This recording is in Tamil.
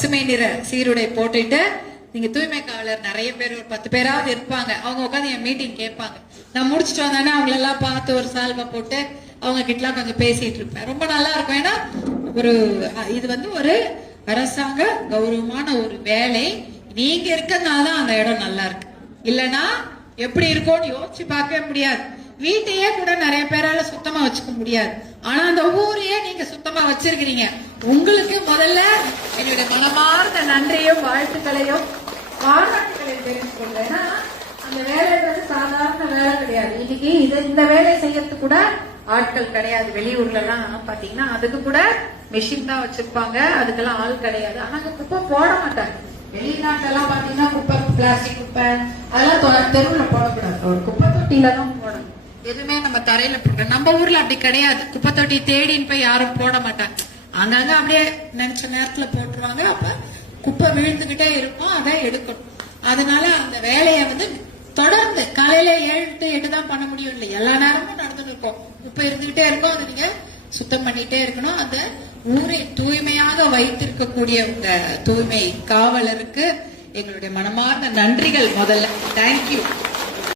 பசுமை நிற சீருடை போட்டுட்டு நீங்க தூய்மை காவலர் நிறைய பேர் ஒரு 10 பேராவது இருப்பாங்க. அவங்க உட்காந்து என் மீட்டிங் கேட்பாங்க. நான் முடிச்சுட்டு வந்தேன்னா அவங்களெல்லாம் பார்த்து ஒரு சால்வை போட்டு அவங்க கிட்டலாம் கொஞ்சம் பேசிட்டு இருப்பேன். ரொம்ப நல்லா இருக்கும். ஏன்னா இது ஒரு அரசாங்க கௌரவமான ஒரு வேலை. நீங்க இருக்கிறதுனால தான் அந்த இடம் நல்லா இருக்கு. இல்லைன்னா எப்படி இருக்கும்னு யோசிச்சு பார்க்கவே முடியாது. வீட்டையே கூட நிறைய பேரால சுத்தமா வச்சுக்க முடியாது. ஆனா அந்த ஊரையே நீங்க சுத்தமா வச்சிருக்கிறீங்க. உங்களுக்கு முதல்ல என்னுடைய மனமார்ந்த நன்றியும் வாழ்த்துக்களையும் பாராட்டுகளையும் தெரிவித்துக் கொள்றேன். அந்த வேலைன்றது சாதாரண வேலை கிடையாது. இன்னைக்கு இந்த வேலை செய்யறதுக்கு கூட ஆட்கள் கிடையாது. வெளியூர்ல எல்லாம் பாத்தீங்கன்னா அதுக்கு கூட மெஷின் தான் வச்சிருப்பாங்க. அதுக்கெல்லாம் ஆள் கிடையாது. ஆனா குப்பை போட மாட்டாங்க. வெளிநாட்டெல்லாம் பாத்தீங்கன்னா குப்பை, பிளாஸ்டிக் குப்பை அதெல்லாம் தெருவுல போடக்கூடாது. ஒரு குப்பை தொட்டியில தான் போடணும். எதுவுமே நம்ம தரையில போடுறோம். நம்ம ஊர்ல அப்படி கிடையாது. குப்பை தொட்டி தேடின்னு போய் யாரும் போட மாட்டாங்க. அங்கங்க அப்படியே நினைச்ச நேரத்துல போட்டுருவாங்க. அப்ப குப்பை விழுந்துகிட்டே இருக்கும். அதை எடுக்கணும். அதனால அந்த வேலையை தொடர்ந்து காலையில 7 to 8 தான் பண்ண முடியும். இல்லை, எல்லா நேரமும் நடந்துட்டு இருக்கும். குப்பை இருந்துகிட்டே இருக்கும். அதை நீங்க சுத்தம் பண்ணிட்டே இருக்கணும். அந்த ஊரை தூய்மையாக வைத்திருக்கக்கூடிய உங்க தூய்மை காவலருக்கு எங்களுடைய மனமார்ந்த நன்றிகள். முதல்ல தேங்க்யூ.